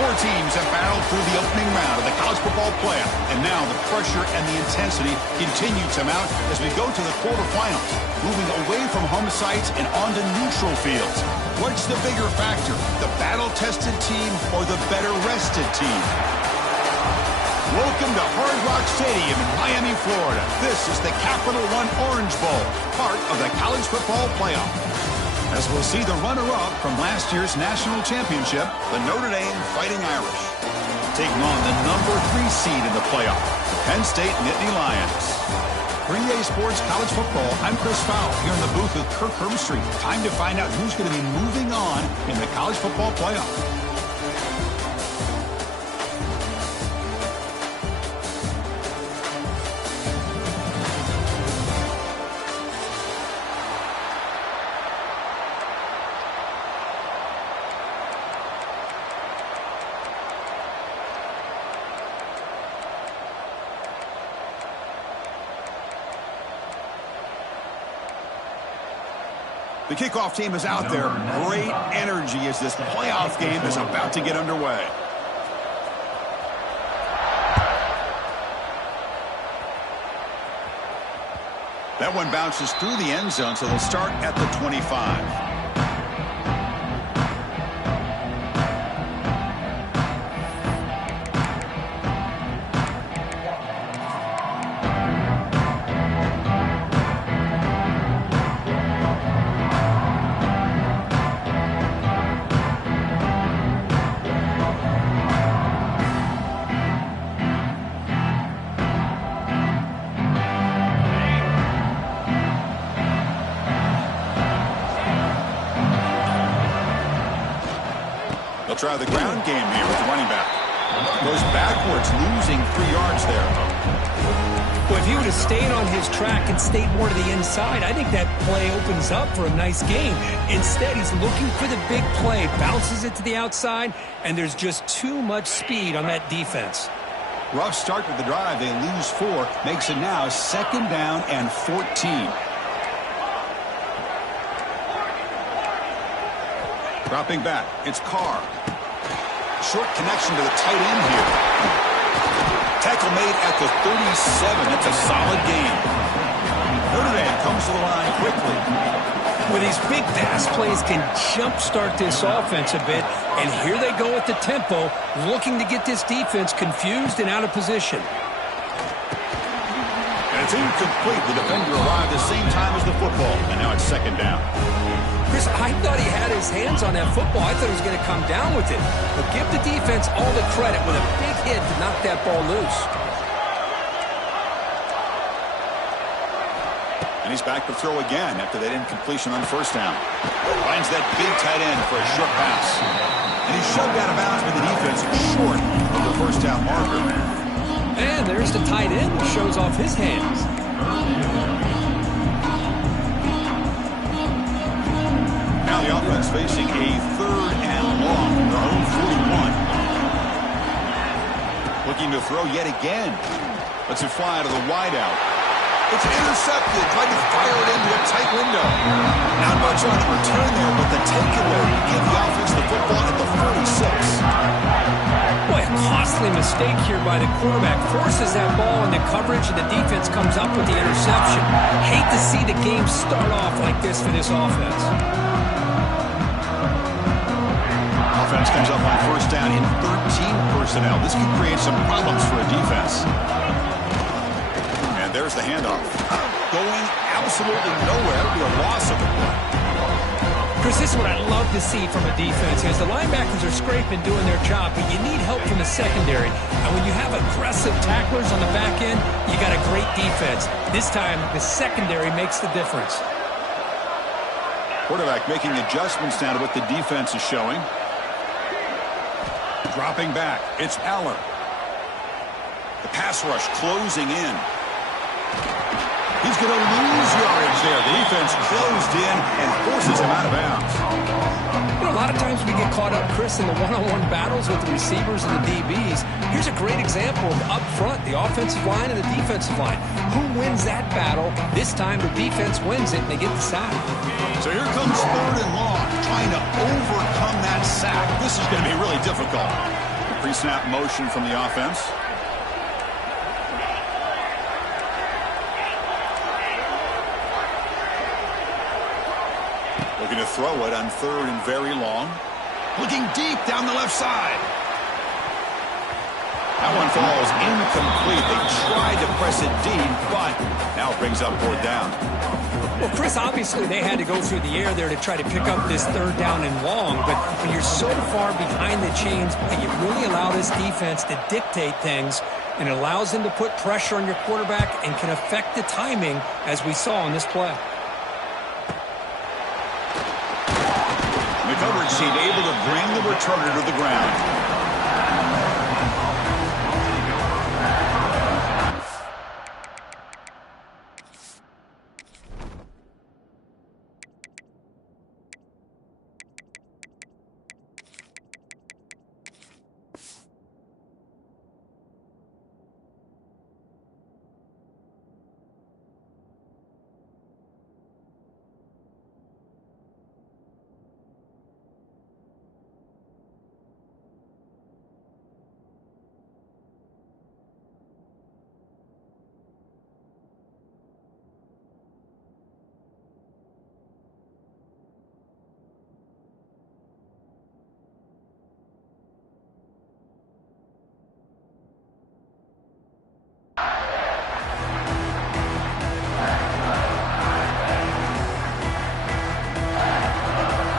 Four teams have battled through the opening round of the college football playoff, and now the pressure and the intensity continue to mount as we go to the quarterfinals, moving away from home sites and onto neutral fields. What's the bigger factor, the battle-tested team or the better-rested team? Welcome to Hard Rock Stadium in Miami, Florida. This is the Capital One Orange Bowl, part of the college football playoff. As we'll see the runner-up from last year's national championship, the Notre Dame Fighting Irish, taking on the number 3 seed in the playoff, the Penn State Nittany Lions. For EA Sports College Football, I'm Chris Fowle here in the booth with Kirk Hermstreet. Time to find out who's going to be moving on in the college football playoff. The kickoff team is out there. Great energy as this playoff game is about to get underway. That one bounces through the end zone, so they'll start at the 25. Try the ground game here with the running back. Goes backwards, losing 3 yards there. Well, if he would have stayed on his track and stayed more to the inside, I think that play opens up for a nice game. Instead, he's looking for the big play, bounces it to the outside, and there's just too much speed on that defense. Rough start with the drive. They lose 4. Makes it now 2nd down and 14. Dropping back, it's Carr. Short connection to the tight end here. Tackle made at the 37. That's a solid gain. Notre Dame comes to the line quickly. Well, these big pass plays can jumpstart this offense a bit, and here they go at the tempo, looking to get this defense confused and out of position. And it's incomplete. The defender arrived the same time as the football, and now it's 2nd down. Chris, I thought he had his hands on that football. I thought he was going to come down with it. But give the defense all the credit with a big hit to knock that ball loose. And he's back to throw again after that incompletion on 1st down. Finds that big tight end for a short pass. And he's shoved out of bounds by the defense short of the 1st down marker. And there's the tight end who shows off his hands. Now the offense facing a 3rd and long from their own 41. Looking to throw yet again. Lets it fly to the wideout. It's intercepted. Trying to fire it into a tight window. Not much on the return there, but the takeaway give the offense the football at the 46. Boy, a costly mistake here by the quarterback. Forces that ball into coverage, and the defense comes up with the interception. Hate to see the game start off like this for this offense. Offense comes up on 1st down in 13 personnel. This could create some problems for a defense. And there's the handoff. Going absolutely nowhere to a loss of the play. Chris, this is what I love to see from a defense. As the linebackers are scraping, doing their job, but you need help from the secondary. And when you have aggressive tacklers on the back end, you got a great defense. This time, the secondary makes the difference. Quarterback making adjustments now to what the defense is showing. Dropping back, it's Aller. The pass rush closing in. He's going to lose yardage there. The defense closed in and forces him out of bounds. You know, a lot of times we get caught up, Chris, in the one-on-one battles with the receivers and the DBs. Here's a great example of up front, the offensive line and the defensive line. Who wins that battle? This time the defense wins it and they get the sack. So here comes 3rd and long, trying to overcome that sack. This is going to be really difficult. pre-snap motion from the offense. Looking to throw it on 3rd and very long. Looking deep down the left side. That one falls incomplete. They tried to press it deep, but now it brings up 4th down. Well, Chris, obviously they had to go through the air there to try to pick up this 3rd down and long, but when you're so far behind the chains, you really allow this defense to dictate things, and it allows them to put pressure on your quarterback and can affect the timing, as we saw on this play. The coverage team able to bring the returner to the ground.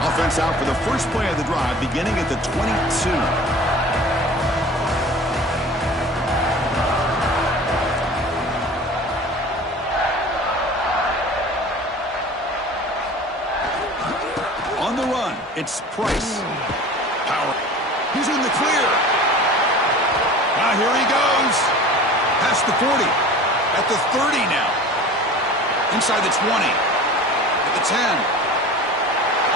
Offense out for the first play of the drive, beginning at the 22. On the run, it's Price. Power. He's in the clear. Now here he goes. Past the 40. At the 30 now. Inside the 20. At the 10.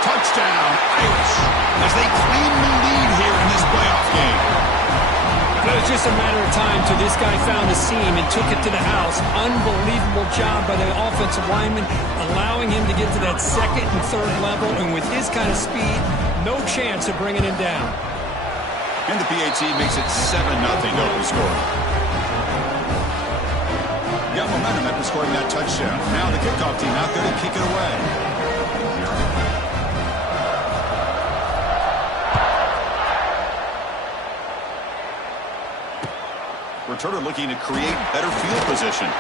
Touchdown, Irish, as they claim the lead here in this playoff game. It was just a matter of time till this guy found a seam and took it to the house. Unbelievable job by the offensive lineman, allowing him to get to that 2nd and 3rd level, and with his kind of speed, no chance of bringing him down. And the PAT makes it 7-0 open score. Got momentum after scoring that touchdown. Now the kickoff team out there to kick it away. Returner looking to create better field position.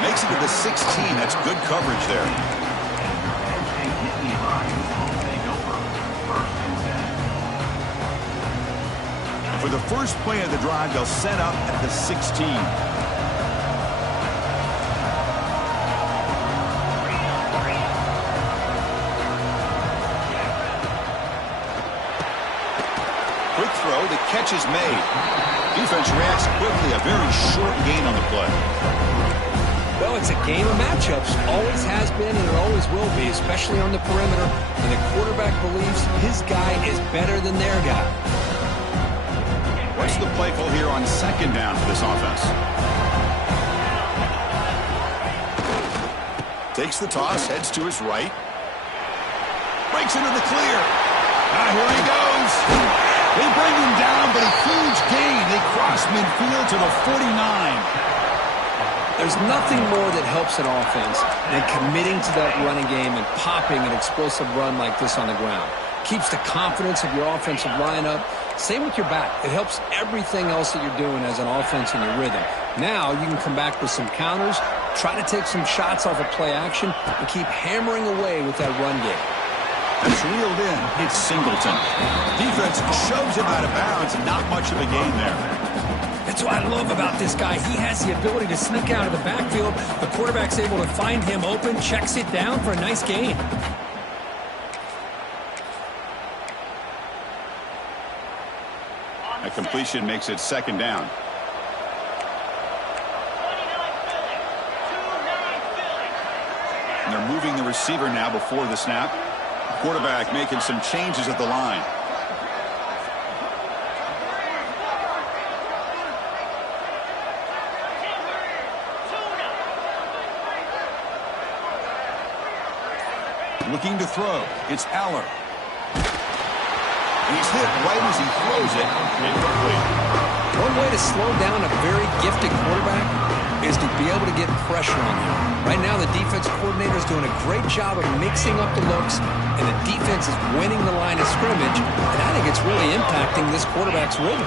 Makes it to the 16. That's good coverage there. For the first play of the drive, they'll set up at the 16. Quick throw. The catch is made. Defense reacts quickly. A very short gain on the play. Well, it's a game of matchups. Always has been and it always will be, especially on the perimeter. And the quarterback believes his guy is better than their guy. What's the play call here on 2nd down for this offense? Takes the toss, heads to his right. Breaks into the clear. Now here he goes. They bring him down, but a huge gain. They cross midfield to the 49. There's nothing more that helps an offense than committing to that running game and popping an explosive run like this on the ground. Keeps the confidence of your offensive lineup. Same with your back. It helps everything else that you're doing as an offense in your rhythm. Now you can come back with some counters, try to take some shots off of play action, and keep hammering away with that run game. That's reeled in. It's Singleton. Defense shoves him out of bounds. Not much of a gain there. That's what I love about this guy. He has the ability to sneak out of the backfield. The quarterback's able to find him open, checks it down for a nice gain. A completion makes it 2nd down. And they're moving the receiver now before the snap. Quarterback making some changes at the line. Looking to throw. It's Aller. He's hit right as he throws it. Incomplete. One way to slow down a very gifted quarterback is to be able to get pressure on him. Right now, the defense coordinator is doing a great job of mixing up the looks, and the defense is winning the line of scrimmage, and I think it's really impacting this quarterback's rhythm.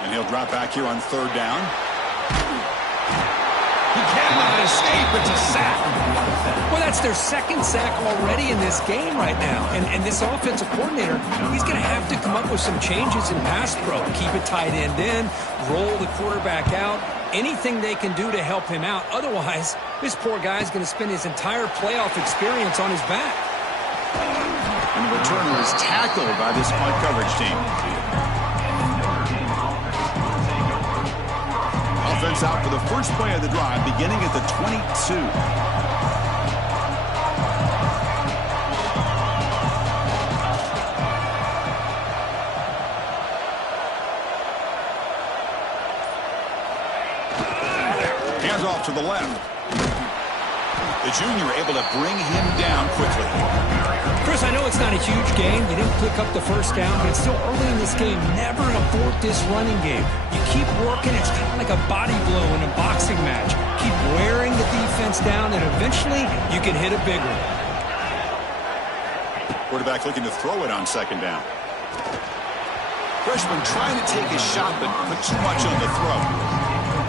And he'll drop back here on third down. He cannot escape. It's a sack. Well, that's their second sack already in this game right now. And this offensive coordinator, he's going to have to come up with some changes in pass pro. Keep it tight end in, roll the quarterback out, anything they can do to help him out. Otherwise, this poor guy's going to spend his entire playoff experience on his back. And the returner is tackled by this punt coverage team. Offense out for the first play of the drive, beginning at the 22. Hands off to the left. The junior able to bring him down quickly. Chris, I know it's not a huge game. You didn't pick up the first down, but it's still early in this game. Never abort this running game. You keep working. It's kind of like a body blow in a boxing match. Keep wearing the defense down, and eventually you can hit a big one. Quarterback looking to throw it on second down. Freshman trying to take a shot, but put too much on the throw.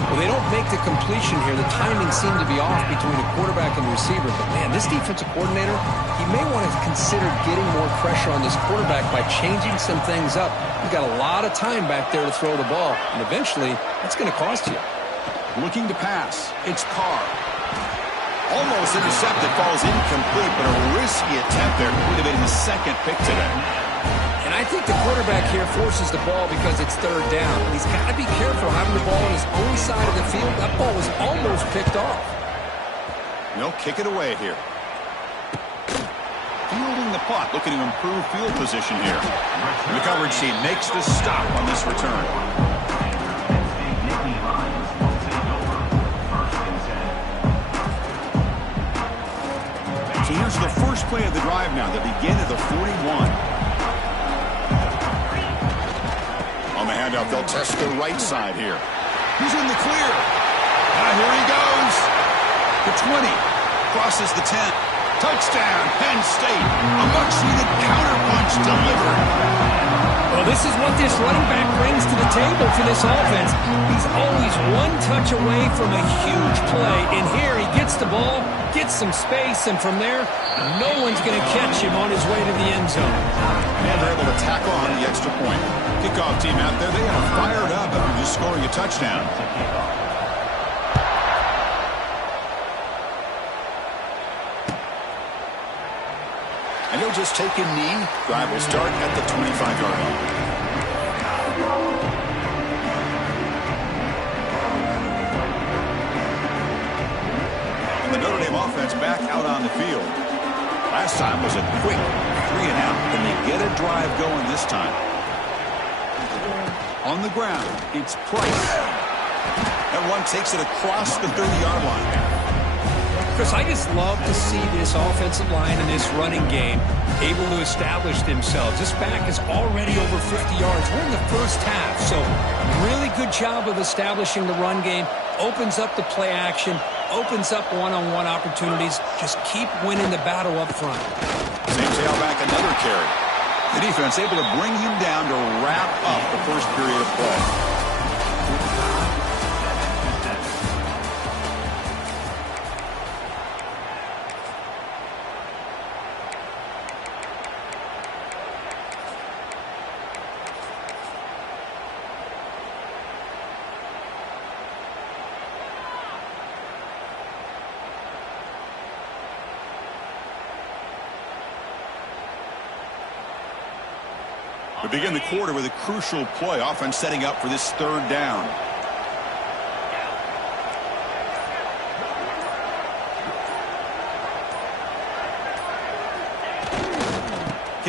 Well, they don't make the completion here. The timing seemed to be off between a quarterback and the receiver. But, man, this defensive coordinator, he may want to consider getting more pressure on this quarterback by changing some things up. You've got a lot of time back there to throw the ball, and eventually that's going to cost you. Looking to pass. It's Carr. Almost intercepted. Falls incomplete, but a risky attempt there. Would have been his second pick today. And I think the quarterback here forces the ball because it's third down. He's got to be careful having the ball on his own side of the field. That ball was almost picked off. They'll kick it away here. Fielding the punt, looking to improve field position here. The coverage team makes the stop on this return. So here's the first play of the drive now. They begin at the 41. On the handoff, they'll test the right side here. He's in the clear. Here he goes. The 20. Crosses the 10. Touchdown, Penn State. A much-needed counterpunch delivered. Well, this is what this running back brings to the table for this offense. He's always one touch away from a huge play. And here he gets the ball, gets some space, and from there, no one's going to catch him on his way to the end zone. And they're able to tack on the extra point. Kickoff team out there, they are fired up after just scoring a touchdown. And he'll just take a knee. Drive will start at the 25-yard line. And the Notre Dame offense back out on the field. Last time was a quick 3-and-out. Can they get a drive going this time? On the ground, it's Price. That one takes it across the 30-yard line. Chris, I just love to see this offensive line and this running game able to establish themselves. This back is already over 50 yards. We're in the first half, so really good job of establishing the run game. Opens up the play action, opens up one-on-one opportunities. Just keep winning the battle up front. Same tailback, another carry. The defense able to bring him down to wrap up the first period of play. We begin the quarter with a crucial play. Offense setting up for this third down.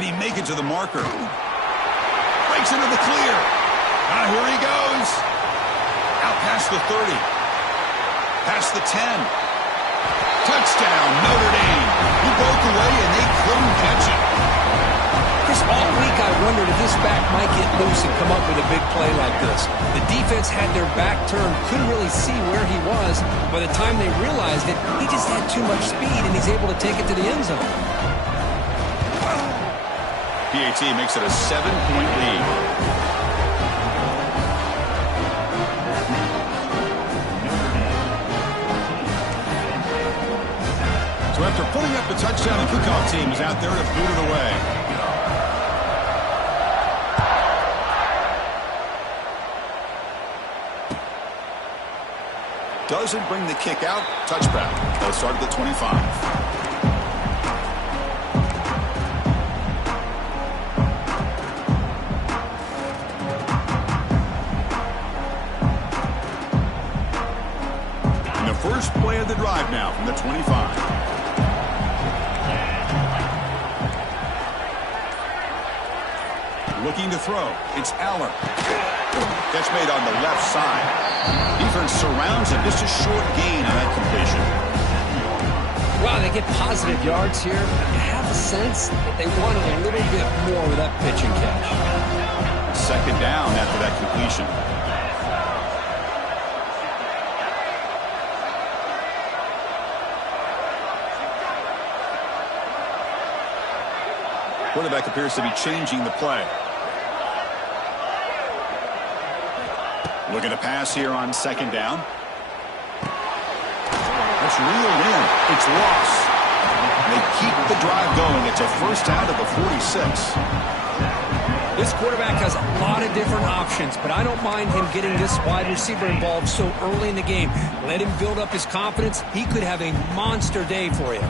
Can he make it to the marker? Breaks into the clear. Here he goes. Out past the 30. Past the 10. Touchdown, Notre Dame. He broke away and they couldn't catch him. Chris, all week I wondered if this back might get loose and come up with a big play like this. The defense had their back turned, couldn't really see where he was. By the time they realized it, he just had too much speed, and he's able to take it to the end zone. PAT makes it a 7-point lead. So after putting up the touchdown, the kickoff team is out there to boot it away. Doesn't bring the kick out. Touchback. They'll start at the 25. And the first play of the drive now from the 25. Looking to throw. It's Aller. Catch made on the left side. Defense surrounds him. Just a short gain on that completion. Wow, they get positive yards here. I have a sense that they wanted a little bit more with that pitch and catch. Second down after that completion. Quarterback appears to be changing the play. Looking to pass here on second down. That's reeled in. It's lost. They keep the drive going. It's a first down to the 46. This quarterback has a lot of different options, but I don't mind him getting this wide receiver involved so early in the game. Let him build up his confidence. He could have a monster day for you.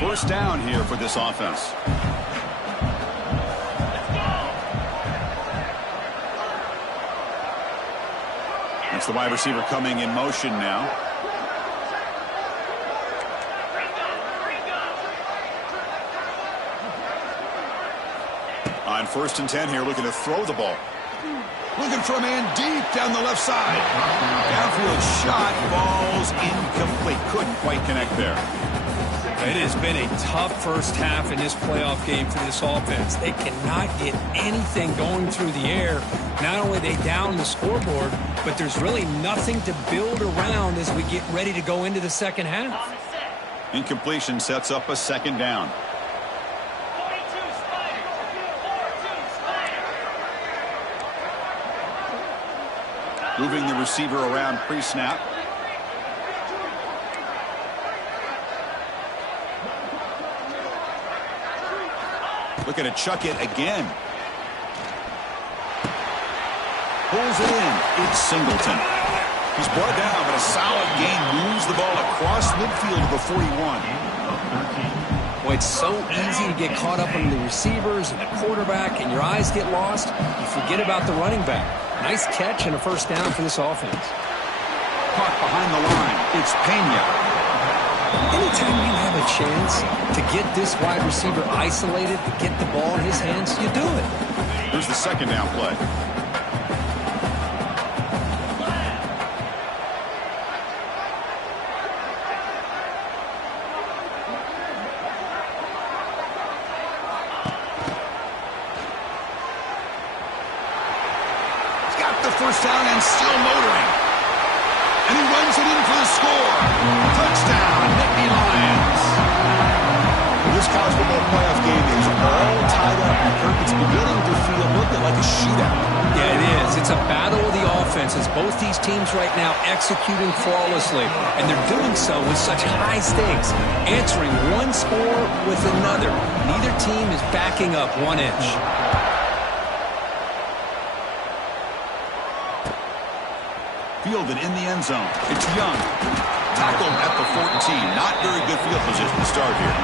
First down here for this offense. It's the wide receiver coming in motion now. On 1st and 10 here, looking to throw the ball. Looking for a man deep down the left side. Downfield shot falls incomplete. Couldn't quite connect there. It has been a tough first half in this playoff game for this offense. They cannot get anything going through the air. Not only are they down the scoreboard, but there's really nothing to build around as we get ready to go into the second half. Incompletion sets up a second down. Moving the receiver around pre-snap. Looking to chuck it again. Pulls it in. It's Singleton. He's brought down, but a solid gain moves the ball across midfield to the 41. Well, it's so easy to get caught up on the receivers and the quarterback, and your eyes get lost. You forget about the running back. Nice catch and a first down for this offense. Caught behind the line. It's Pena. Anytime you have a chance to get this wide receiver isolated, to get the ball in his hands, you do it. Here's the second down play. He's got the first down and still motoring. And he runs it in for the score. Touchdown, Nittany Lions. This college football playoff game is all tied up. Kirk, it's beginning to feel a little bit like a shootout. Yeah, it is. It's a battle of the offenses. Both these teams right now executing flawlessly, and they're doing so with such high stakes, answering one score with another. Neither team is backing up 1 inch. Fielded in the end zone. It's Young. Tackled at the 14. Not very good field position to start here.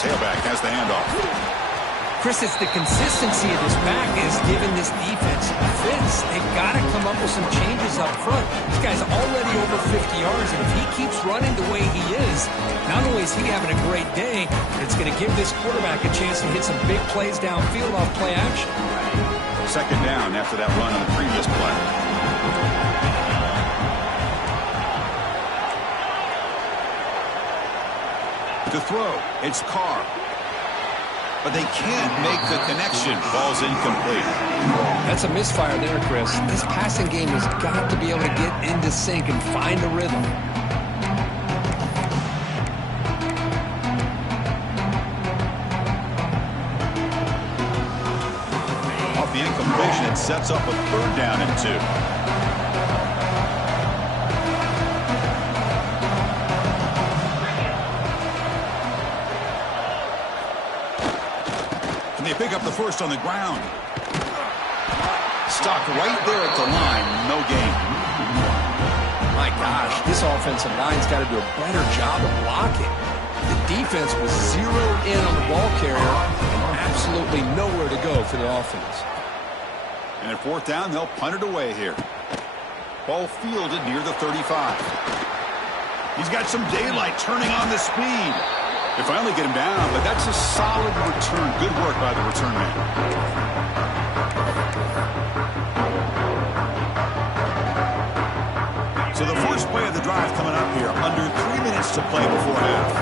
tailback has the handoff. Chris, it's the consistency of this back is giving this defense fits. They've got to come up with some changes up front. This guy's already over 50 yards, and if he keeps running the way he is, not only is he having a great day, but it's going to give this quarterback a chance to hit some big plays downfield off play action. Second down after that run on the previous play. To throw, it's Carr. But they can't make the connection. Ball's incomplete. That's a misfire there, Chris. This passing game has got to be able to get into sync and find a rhythm. Off the incompletion, it sets up a third down and 2. Pick up the first on the ground. Stopped right there at the line. No gain. My gosh, this offensive line's got to do a better job of blocking. The defense was zeroed in on the ball carrier and absolutely nowhere to go for the offense. And at fourth down, they'll punt it away here. Ball fielded near the 35. He's got some daylight turning on the speed. They finally get him down, but that's a solid return. Good work by the return man. So the first play of the drive coming up here. Under 3 minutes to play before half.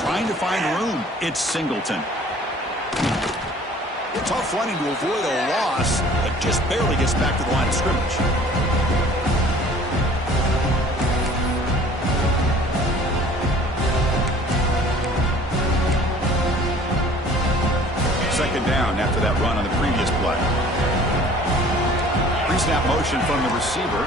Trying to find room. It's Singleton. Tough running to avoid a loss, but just barely gets back to the line of scrimmage. Second down after that run on the previous play. Pre-snap motion from the receiver.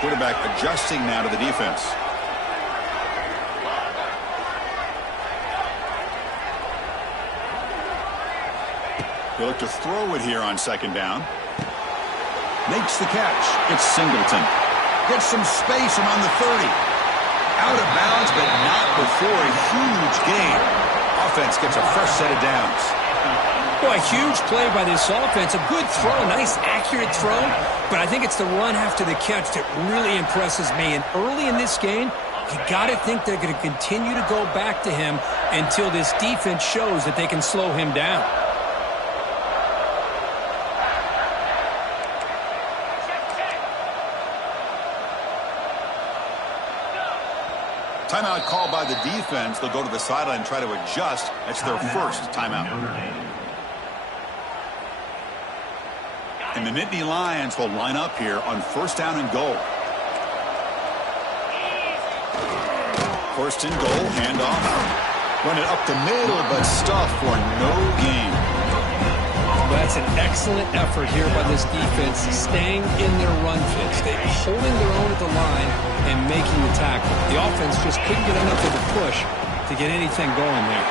Quarterback adjusting now to the defense. He'll look to throw it here on second down. Makes the catch. It's Singleton. Gets some space around the 30. Out of bounds, but not before a huge gain. Offense gets a fresh set of downs. Boy, huge play by this offense. A good throw, nice accurate throw. But I think it's the run after the catch that really impresses me. And early in this game, you got to think they're going to continue to go back to him until this defense shows that they can slow him down. Timeout called by the defense. They'll go to the sideline and try to adjust. That's their first timeout. And the Nittany Lions will line up here on first down and goal. First and goal, handoff. Run it up the middle, but stuffed for no gain. Well, that's an excellent effort here by this defense, staying in their run fits. They're holding their own at the line and making the tackle. The offense just couldn't get enough of a push to get anything going there.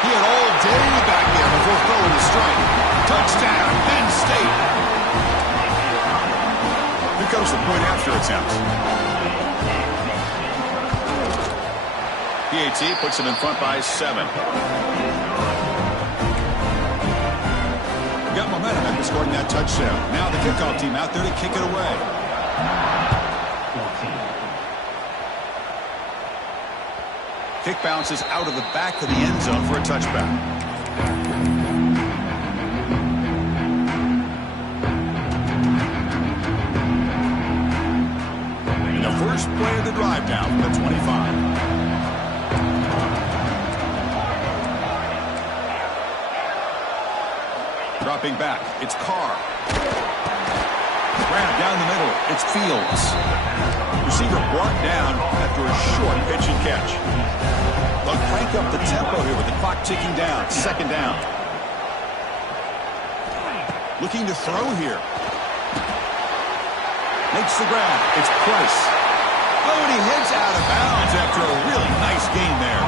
He had all day back there before throwing the strike. Touchdown, Penn State. Here comes the point after attempt. PAT puts him in front by 7. Got momentum after scoring that touchdown. Now the kickoff team out there to kick it away. Kick bounces out of the back of the end zone for a touchback. And the first play of the drive down from the 25. Dropping back, it's Carr. Grab down the middle, it's Fields. Receiver brought down after a short pitch and catch. They'll crank up the tempo here with the clock ticking down. Second down. Looking to throw here. Makes the grab, it's Price. Oh, and he heads out of bounds after a really nice gain there.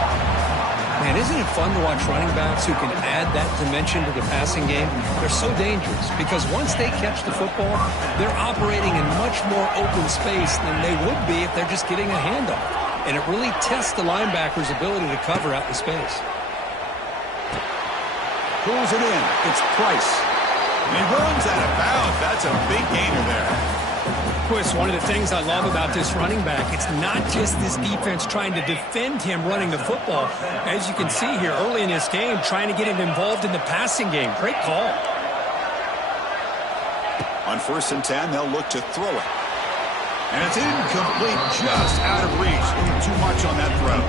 Man, isn't it fun to watch running backs who can add that dimension to the passing game. They're so dangerous because once they catch the football, they're operating in much more open space than they would be if they're just getting a handoff. And it really tests the linebacker's ability to cover out the space. Pulls it in. It's Price. And he runs out of bounds. That's a big gainer there. Chris, one of the things I love about this running back, it's not just this defense trying to defend him running the football. As you can see here early in this game, trying to get him involved in the passing game. Great call. On 1st and 10, they'll look to throw it. And it's incomplete, just out of reach. A little too much on that throw.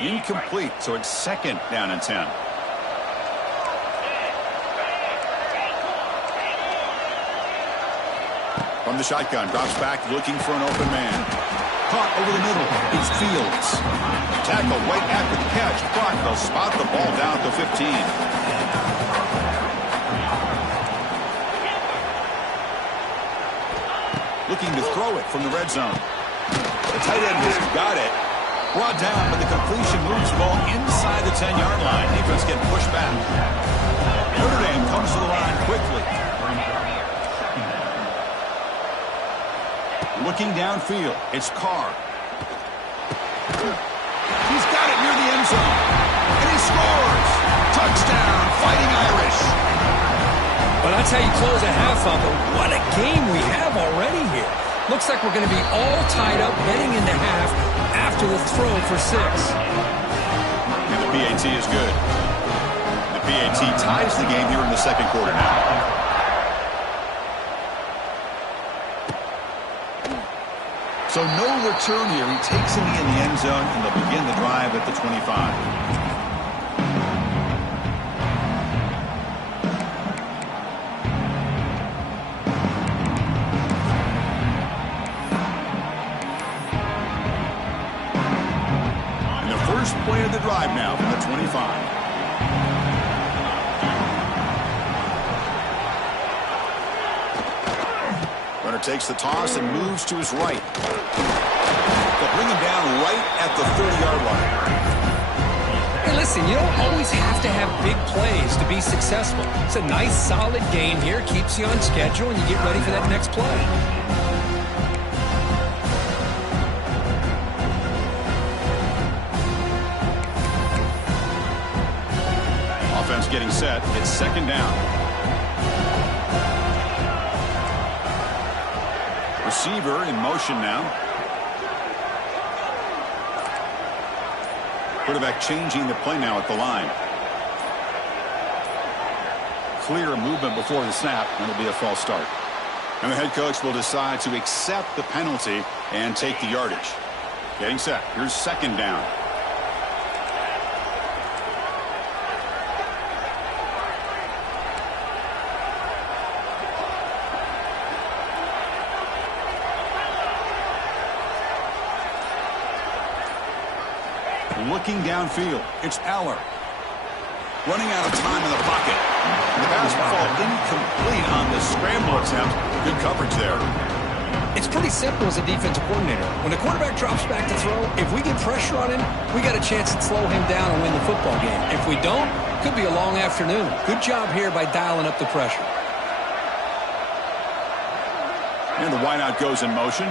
Incomplete, so it's 2nd down and 10. From the shotgun, drops back looking for an open man. Caught over the middle. It's Fields. Tackle right after the catch, but they'll spot the ball down at the 15. Looking to throw it from the red zone. The tight end has got it. Brought down, but the completion moves the ball inside the 10-yard line. Defense getting pushed back. Notre Dame comes to the line quickly. Looking downfield, it's Carr. He's got it near the end zone. And he scores! Touchdown, Fighting Irish. But that's how you close a half up. But what a game we have already here. Looks like we're going to be all tied up heading into half after the throw for 6. And the PAT is good. The PAT ties the game here in the 2nd quarter now. So no return here. He takes it in the end zone, and they'll begin the drive at the 25. Play of the drive now from the 25. Runner takes the toss and moves to his right. They'll bring him down right at the 30-yard line. Hey, listen, you don't always have to have big plays to be successful. It's a nice, solid game here. Keeps you on schedule, and you get ready for that next play. Getting set. It's 2nd down. Receiver in motion now. Quarterback changing the play now at the line. Clear movement before the snap, and it'll be a false start. And the head coach will decide to accept the penalty and take the yardage. Getting set. Here's 2nd down. Looking downfield, it's Aller. Running out of time in the pocket. The pass will fall incomplete on the scramble attempt. Good coverage there. It's pretty simple as a defensive coordinator. When the quarterback drops back to throw, if we get pressure on him, we got a chance to slow him down and win the football game. If we don't, could be a long afternoon. Good job here by dialing up the pressure. And the wideout goes in motion.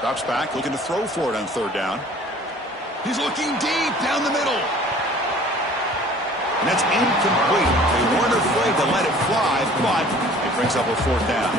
Drops back, looking to throw for it on 3rd down. He's looking deep down the middle. And that's incomplete. They weren't afraid to let it fly, but it brings up a 4th down.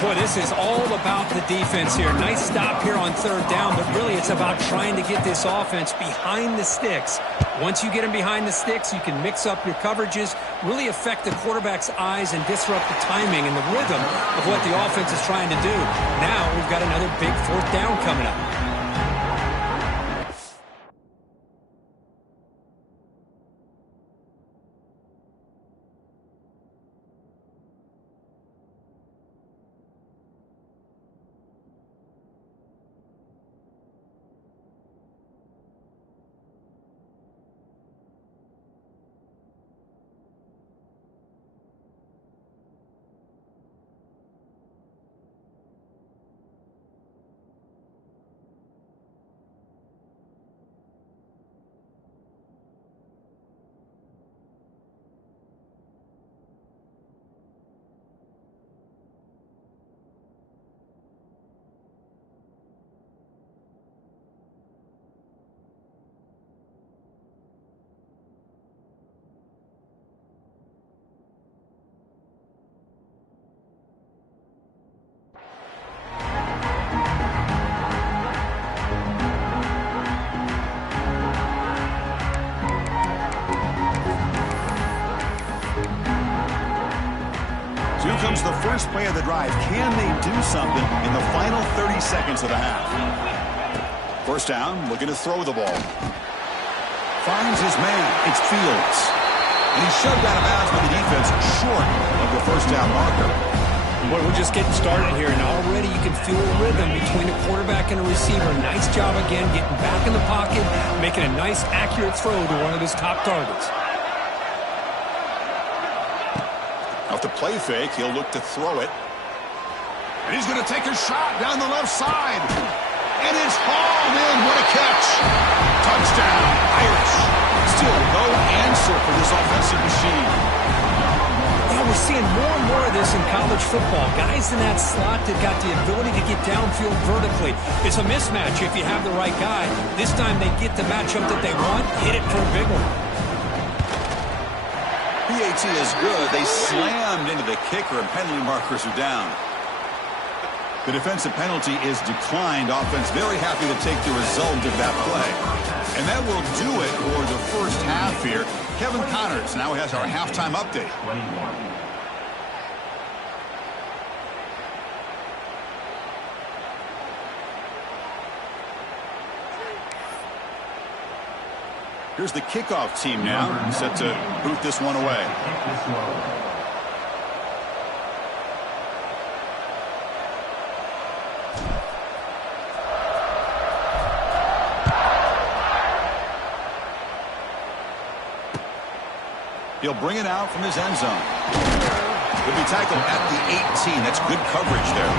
Boy, this is all about the defense here. Nice stop here on 3rd down, but really it's about trying to get this offense behind the sticks. Once you get them behind the sticks, you can mix up your coverages, really affect the quarterback's eyes and disrupt the timing and the rhythm of what the offense is trying to do. Now we've got another big 4th down coming up. play of the drive. Can they do something in the final 30 seconds of the half? First down, looking to throw the ball. Finds his man. It's Fields. And he's shoved out of bounds by the defense short of the first down marker. Boy, we're just getting started here, and already you can feel a rhythm between a quarterback and a receiver. Nice job again getting back in the pocket, making a nice, accurate throw to one of his top targets. Off the play fake, he'll look to throw it. And he's going to take a shot down the left side. And it's hauled in. What a catch. Touchdown, Irish. Still no answer for this offensive machine. Well, we're seeing more and more of this in college football. Guys in that slot that got the ability to get downfield vertically. It's a mismatch if you have the right guy. This time they get the matchup that they want, hit it for a big one. PAT is good. They slammed into the kicker, and penalty markers are down. The defensive penalty is declined. Offense very happy to take the result of that play. And that will do it for the first half here. Kevin Connors now has our halftime update. Here's the kickoff team now, set to boot this one away. He'll bring it out from his end zone. He'll be tackled at the 18. That's good coverage there.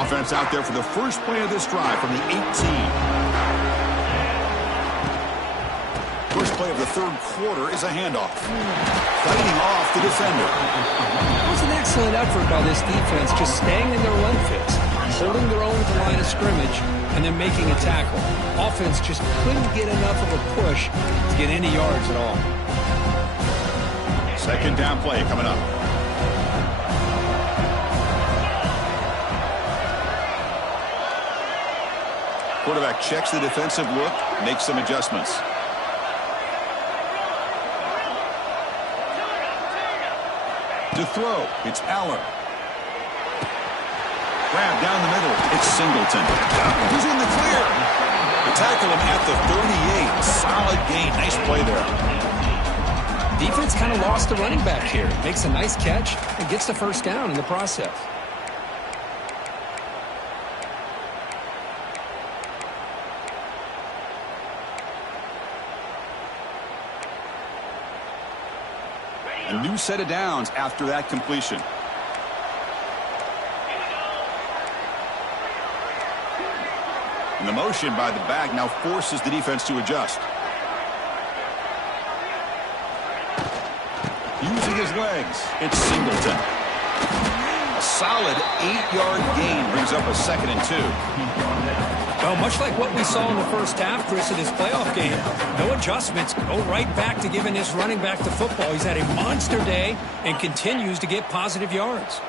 Offense out there for the first play of this drive from the 18. First play of the third quarter is a handoff. Fighting off the defender. It was an excellent effort by this defense, just staying in their run fits, holding their own at the line of scrimmage, and then making a tackle. Offense just couldn't get enough of a push to get any yards at all. Second down play coming up. Quarterback checks the defensive look, makes some adjustments. To throw, it's Aller. Grab down the middle, it's Singleton. He's in the clear. They tackle him at the 38. Solid gain, nice play there. Defense kind of lost the running back here. Makes a nice catch and gets the first down in the process. A new set of downs after that completion. And the motion by the back now forces the defense to adjust. Using his legs, it's Singleton. A solid 8-yard gain brings up a 2nd and 2. Well, much like what we saw in the first half, Chris, of this playoff game, no adjustments, go right back to giving this running back the football. He's had a monster day and continues to get positive yards.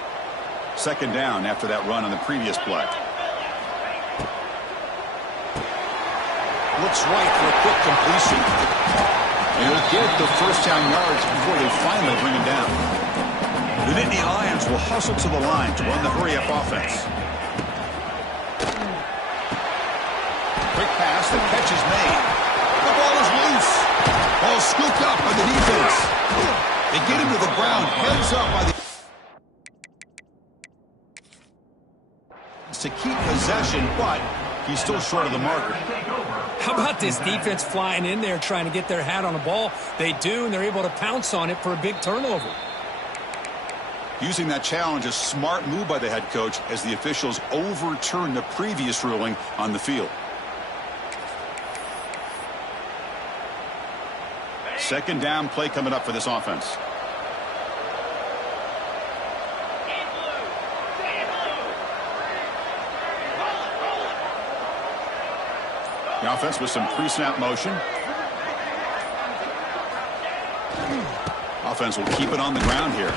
Second down after that run on the previous play. Looks right for a quick completion. And he'll get the first down yards before they finally bring him down. The Nittany Lions will hustle to the line to run the hurry-up offense. Quick pass, the catch is made. The ball is loose. Ball scooped up by the defense. They get him to the ground, heads up by the... to keep possession, but he's still short of the marker. How about this defense flying in there trying to get their hat on the ball? They do, and they're able to pounce on it for a big turnover. Using that challenge, a smart move by the head coach as the officials overturn the previous ruling on the field. Second down play coming up for this offense. The offense with some pre-snap motion. Offense will keep it on the ground here.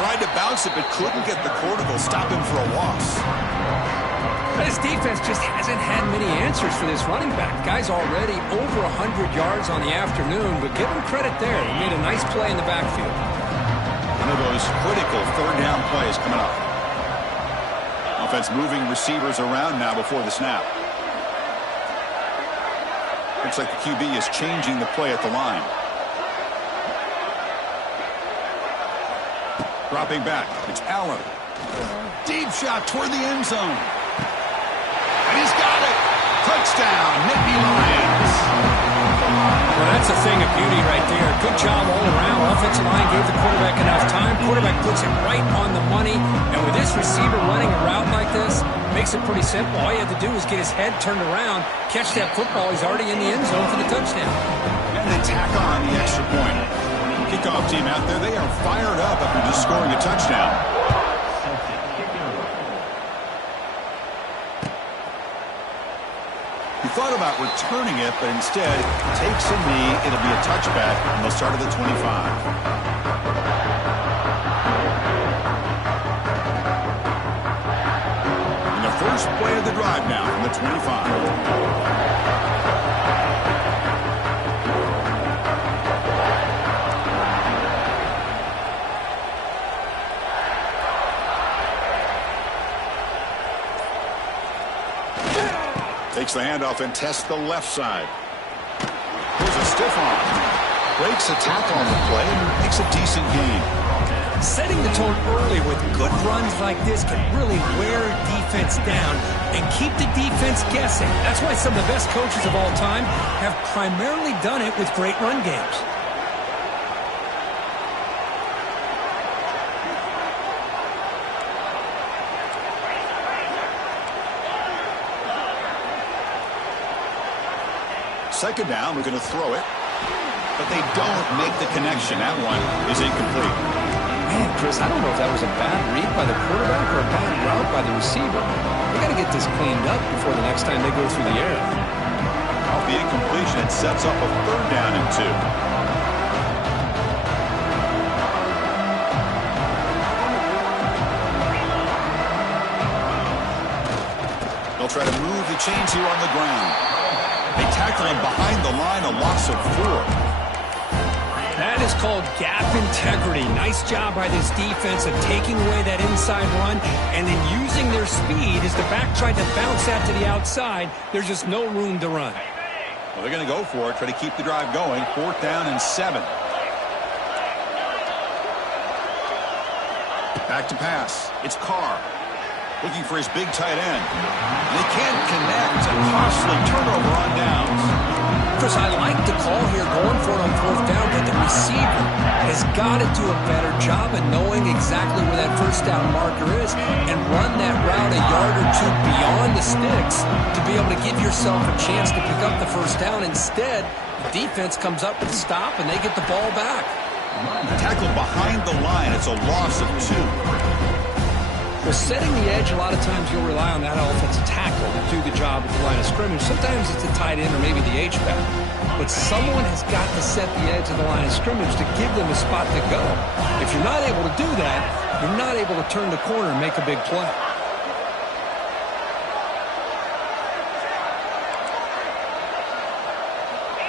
tried to bounce it, but couldn't get the cortical. Stop him for a loss. This defense just hasn't had many answers for this running back. Guy's already over 100 yards on the afternoon, but give him credit there. He made a nice play in the backfield. One of those critical third down plays coming up. Offense moving receivers around now before the snap. Looks like the QB is changing the play at the line. Dropping back. It's Allen. Deep shot toward the end zone. And he's got it. Touchdown, Nittany Lions. Well, that's a thing of beauty right there. Good job all around. Offensive line gave the quarterback enough time. Quarterback puts it right on the money. And with this receiver running a route like this, makes it pretty simple. All you have to do is get his head turned around, catch that football. He's already in the end zone for the touchdown. And they tack on the extra point. Kickoff team out there, they are fired up after just scoring a touchdown. He thought about returning it, but instead takes a knee. It'll be a touchback, and they'll start at the 25. And the first play of the drive now from the 25. Takes the handoff and tests the left side. Here's a stiff arm. Breaks a tackle on the play and makes a decent gain. Setting the tone early with good runs like this can really wear a defense down and keep the defense guessing. That's why some of the best coaches of all time have primarily done it with great run games. Second down, we're going to throw it. But they don't make the connection. That one is incomplete. Man, Chris, I don't know if that was a bad read by the quarterback or a bad route by the receiver. They got to get this cleaned up before the next time they go through the air. Off the incompletion, it sets up a third down and 2. They'll try to move the chains here on the ground. They tackle him behind the line, a loss of 4. That is called gap integrity. Nice job by this defense of taking away that inside run and then using their speed as the back tried to bounce that to the outside. There's just no room to run. Well, they're going to go for it, try to keep the drive going. 4th down and 7. Back to pass. It's Carr. Looking for his big tight end. They can't connect. A costly turnover on downs. Chris, I like the call here going for it on 4th down, but the receiver has got to do a better job of knowing exactly where that first down marker is and run that route a yard or 2 beyond the sticks to be able to give yourself a chance to pick up the first down. Instead, the defense comes up with a stop and they get the ball back. Tackle behind the line. It's a loss of 2. Well, setting the edge, a lot of times you'll rely on that offensive tackle to do the job at the line of scrimmage. Sometimes it's the tight end or maybe the H-back. But someone has got to set the edge of the line of scrimmage to give them a spot to go. If you're not able to do that, you're not able to turn the corner and make a big play.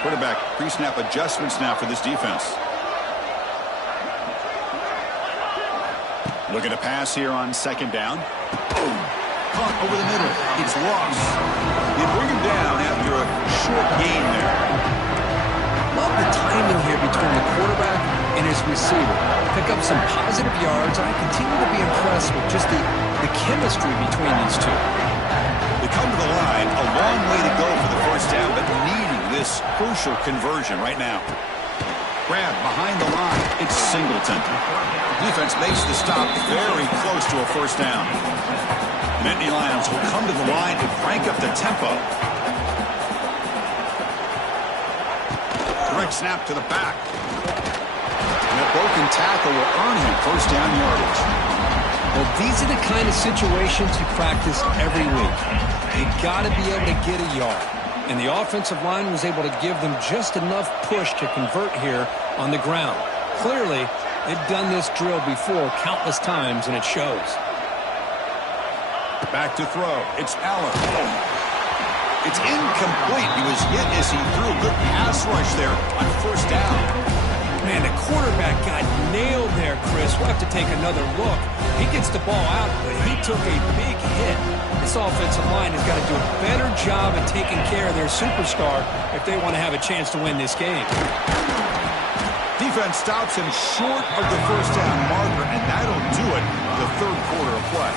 Quarterback pre-snap adjustments now for this defense. Looking to pass here on 2nd down. Caught over the middle. It's lost. You bring him down after a short gain there. Love the timing here between the quarterback and his receiver. Pick up some positive yards. I continue to be impressed with just the chemistry between these two. They come to the line. A long way to go for the first down, but needing this crucial conversion right now. Grab behind the line. It's Singleton. Defense makes the stop very close to a first down. Nittany Lions will come to the line and crank up the tempo. Direct snap to the back. And a broken tackle will earn him first down yardage. Well, these are the kind of situations you practice every week. You got to be able to get a yard. And the offensive line was able to give them just enough push to convert here on the ground. Clearly, They've done this drill before countless times, and it shows. Back to throw. It's Allen. It's incomplete. He was hit as he threw a good pass rush there on first down. Man, the quarterback got nailed there, Chris. We'll have to take another look. He gets the ball out, but he took a big hit. This offensive line has got to do a better job of taking care of their superstar if they want to have a chance to win this game. Defense stops him short of the first down marker, and that'll do it the third quarter of play.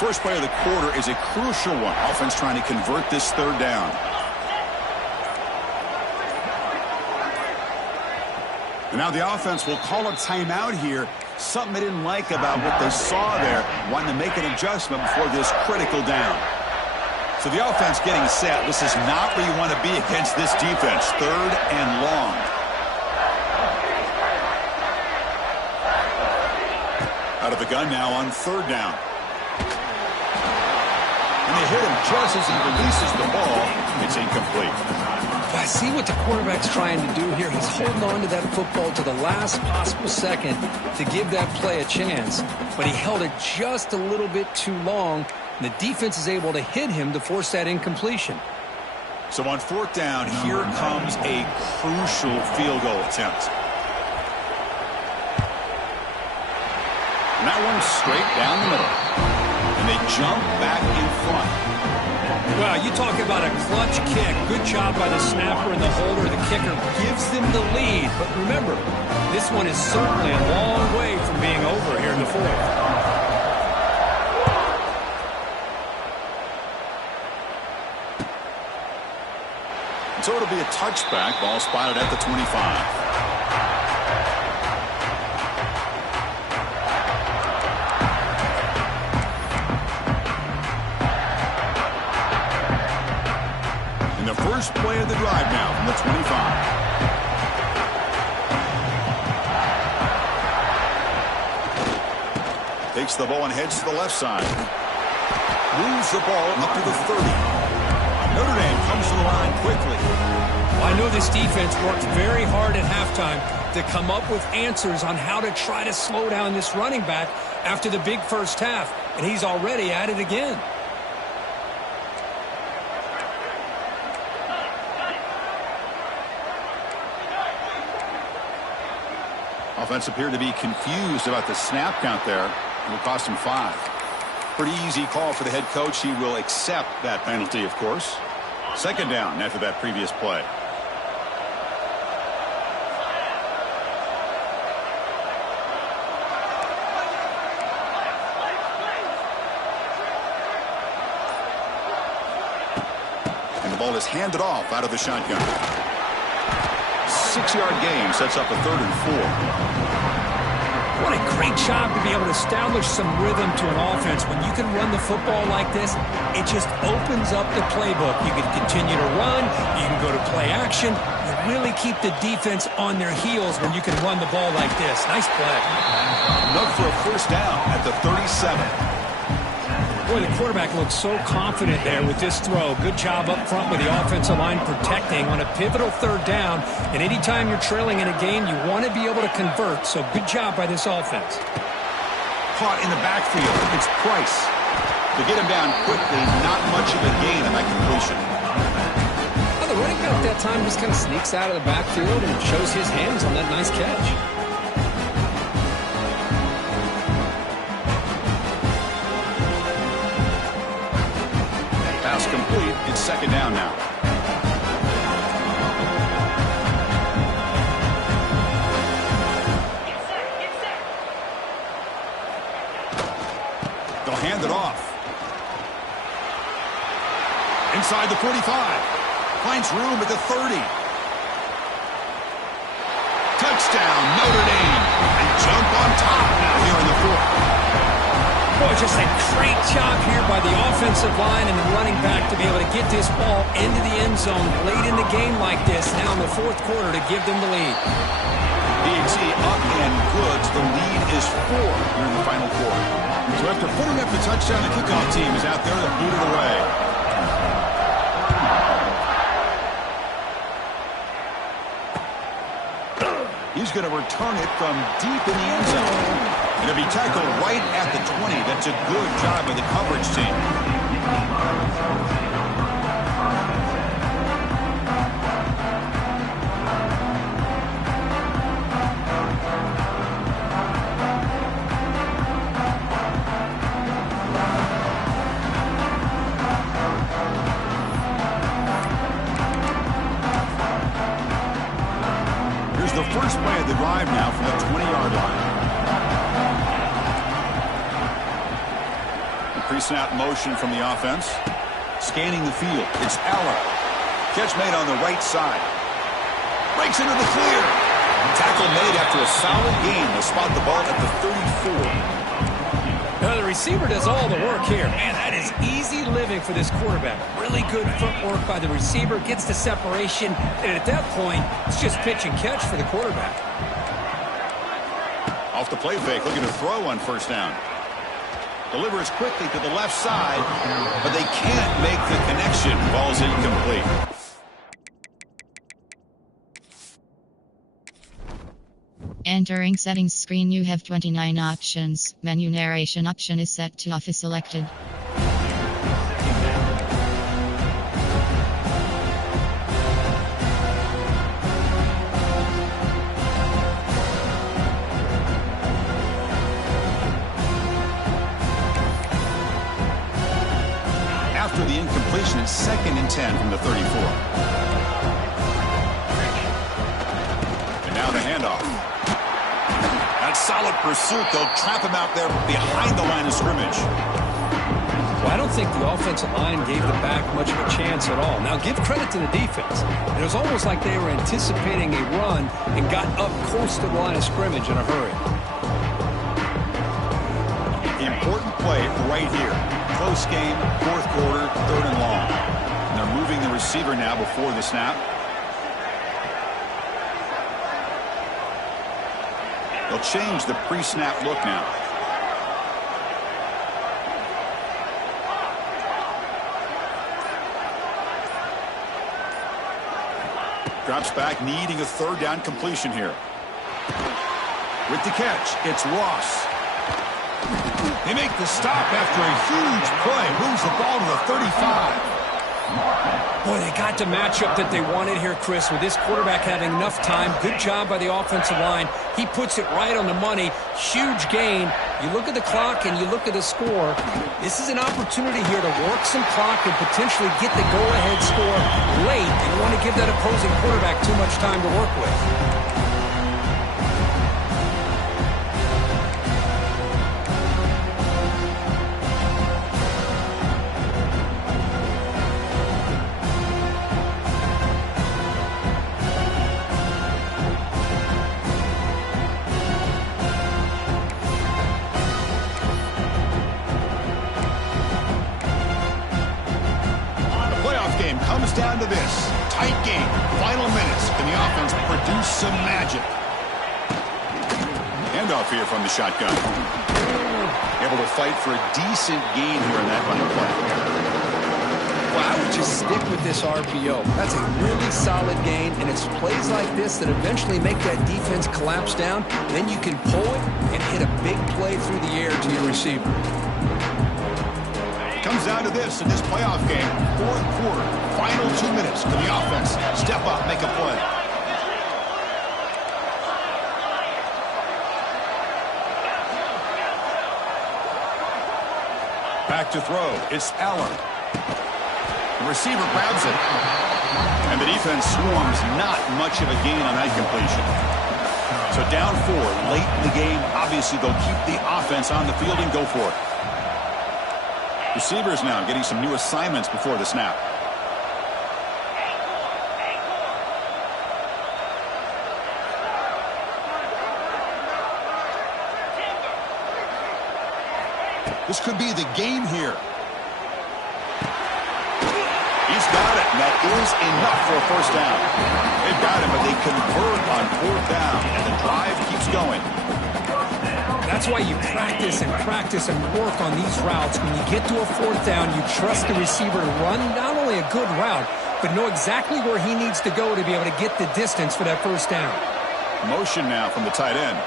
First play of the quarter is a crucial one. Offense trying to convert this third down. And now the offense will call a timeout here. Something they didn't like about what they saw there. Wanting to make an adjustment before this critical down. So the offense getting set. This is not where you want to be against this defense. Third and long. Out of the gun now on third down. And they hit him just as he releases the ball. It's incomplete. I see what the quarterback's trying to do here. He's holding on to that football to the last possible second to give that play a chance. But he held it just a little bit too long. And the defense is able to hit him to force that incompletion. So on fourth down, here comes a crucial field goal attempt. And that one's straight down the middle. And they jump back in front. Well, you talk about a clutch kick. Good job by the snapper and the holder. The kicker gives them the lead. But remember, this one is certainly a long way from being over here in the fourth. So it'll be a touchback. Ball spotted at the 25. First play of the drive now from the 25. Takes the ball and heads to the left side. Moves the ball up to the 30. Notre Dame comes to the line quickly. Well, I know this defense worked very hard at halftime to come up with answers on how to try to slow down this running back after the big first half, and he's already at it again. Offense appeared to be confused about the snap count there. It will cost him 5. Pretty easy call for the head coach. He will accept that penalty, of course. Second down after that previous play. And the ball is handed off out of the shotgun. 6-yard gain sets up a 3rd and 4. What a great job to be able to establish some rhythm to an offense. When you can run the football like this, it just opens up the playbook. You can continue to run. You can go to play action. You really keep the defense on their heels when you can run the ball like this. Nice play. Look for a first down at the 37. Boy, the quarterback looks so confident there with this throw. Good job up front with the offensive line protecting on a pivotal third down. And anytime you're trailing in a game, you want to be able to convert. So good job by this offense. Caught in the backfield. It's Price. To get him down quickly, not much of a gain on that completion. Well, the running back that time just kind of sneaks out of the backfield and shows his hands on that nice catch. Complete. It's second down now. They'll hand it off. Inside the 45. Finds room at the 30. Touchdown, Notre Dame. And jump on top now here in the fourth. Boy, just a great job here by the offensive line and the running back to be able to get this ball into the end zone late in the game like this, now in the fourth quarter, to give them the lead. DT up and good. The lead is 4 here in the final quarter. So after putting up the touchdown, the kickoff team is out there to boot it away. He's going to return it from deep in the end zone. It'll be tackled right at the 20. That's a good job by the coverage team. Here's the first play of the drive now from the 20-yard line. Pre-snap motion from the offense. Scanning the field. It's Aller. Catch made on the right side. Breaks into the clear. Tackle made after a solid gain. They'll spot the ball at the 34. Now the receiver does all the work here. Man, that is easy living for this quarterback. Really good footwork by the receiver. Gets the separation. And at that point, it's just pitch and catch for the quarterback. Off the play fake. Looking to throw on first down. Delivers quickly to the left side, but they can't make the connection. Ball's incomplete. Entering settings screen, you have 29 options. Menu narration option is set to off is selected. After the incompletion, it's 2nd and 10 from the 34. And now the handoff. That's solid pursuit. They'll trap him out there behind the line of scrimmage. Well, I don't think the offensive line gave the back much of a chance at all. Now, give credit to the defense. It was almost like they were anticipating a run and got up close to the line of scrimmage in a hurry. Important play right here. Close game, fourth quarter, 3rd and long. And they're moving the receiver now before the snap. They'll change the pre-snap look now. Drops back, needing a 3rd down completion here. With the catch, it's Ross. They make the stop after a huge play. Moves the ball to the 35. Boy, they got the matchup that they wanted here, Chris, with this quarterback having enough time. Good job by the offensive line. He puts it right on the money. Huge gain. You look at the clock and you look at the score. This is an opportunity here to work some clock and potentially get the go-ahead score late. You don't want to give that opposing quarterback too much time to work with. Down to this. Tight game. Final minutes. Can the offense produce some magic? Handoff here from the shotgun. Able to fight for a decent gain here in that running play. Well, I would just stick with this RPO. That's a really solid gain, and it's plays like this that eventually make that defense collapse down. Then you can pull it and hit a big play through the air to your receiver. Comes down to this in this playoff game. Fourth quarter, final 2 minutes. Can the offense step up, make a play? Back to throw. It's Aller. The receiver grabs it. And the defense swarms. Not much of a gain on that completion. So down 4 late in the game. Obviously, they'll keep the offense on the field and go for it. Receivers now getting some new assignments before the snap. This could be the game here. He's got it, and that is enough for a first down. They've got it, but they convert on fourth down, and the drive keeps going. That's why you practice and work on these routes. When you get to a fourth down, you trust the receiver to run not only a good route, but know exactly where he needs to go to be able to get the distance for that first down. Motion now from the tight end.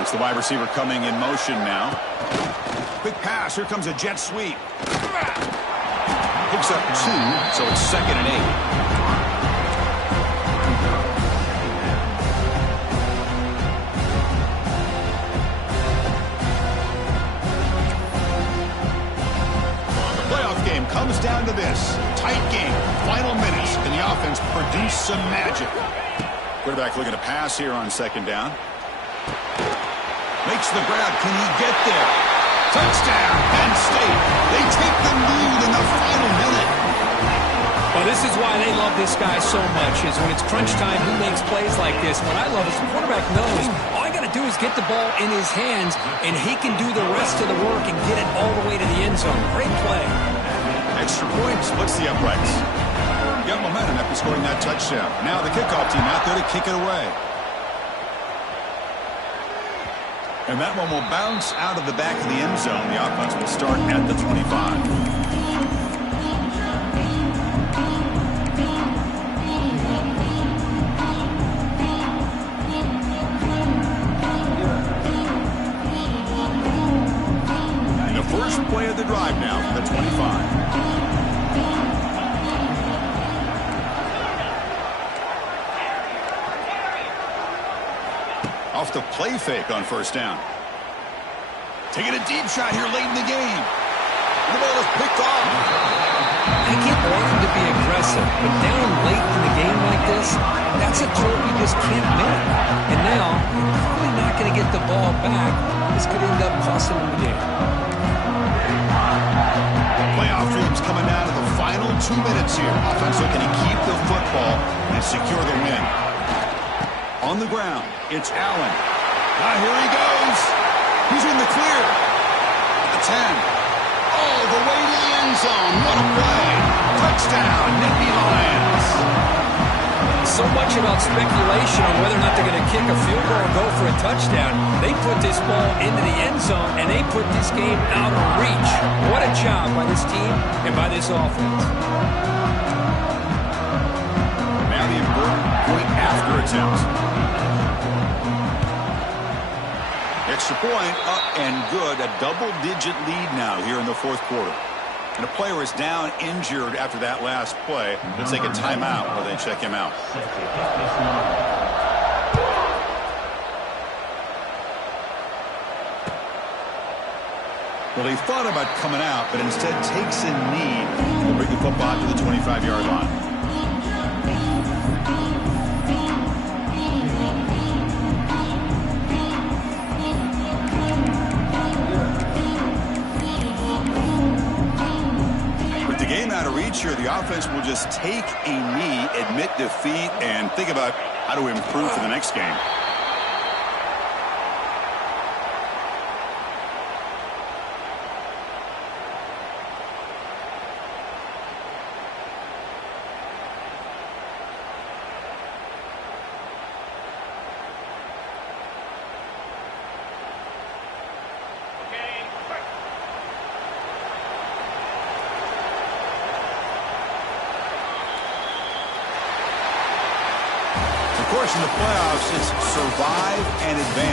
It's the wide receiver coming in motion now. Quick pass. Here comes a jet sweep. Picks up 2, so it's 2nd and 8. Comes down to this. Tight game. Final minutes. Can the offense produce some magic? Quarterback looking to pass here on 2nd down. Makes the grab. Can he get there? Touchdown. Penn State. They take the lead in the final minute. Well, this is why they love this guy so much, is when it's crunch time, he makes plays like this. What I love is the quarterback knows all I got to do is get the ball in his hands, and he can do the rest of the work and get it all the way to the end zone. Great play. Extra point splits the uprights. Got momentum after scoring that touchdown. Now the kickoff team out there to kick it away. And that one will bounce out of the back of the end zone. The offense will start at the 25. First play of the drive now from the 25. Off the play fake on first down. Taking a deep shot here late in the game. The ball is picked off. I get wanting to be aggressive, but down late in the game like this, that's a throw you just can't make. And now, you're probably not going to get the ball back. This could end up costing them the game. Playoff dreams coming down to the final 2 minutes here. Offense looking to keep the football and secure the win. On the ground, it's Allen. Here he goes. He's in the clear. At the 10. All the way to the end zone. What a play. Touchdown, Nittany Lions. So much about speculation on whether or not they're going to kick a field goal or go for a touchdown. They put this ball into the end zone, and they put this game out of reach. What a job by this team and by this offense. Now the important point after attempt. Extra point up and good. A double-digit lead now here in the fourth quarter. And a player is down injured after that last play. Let's take a timeout while they check him out. Well, he thought about coming out, but instead takes a knee to bring the football to the 25-yard line. Out of reach here, the offense will just take a knee, admit defeat, and think about how to improve for the next game. Of course, in the playoffs, it's survive and advance.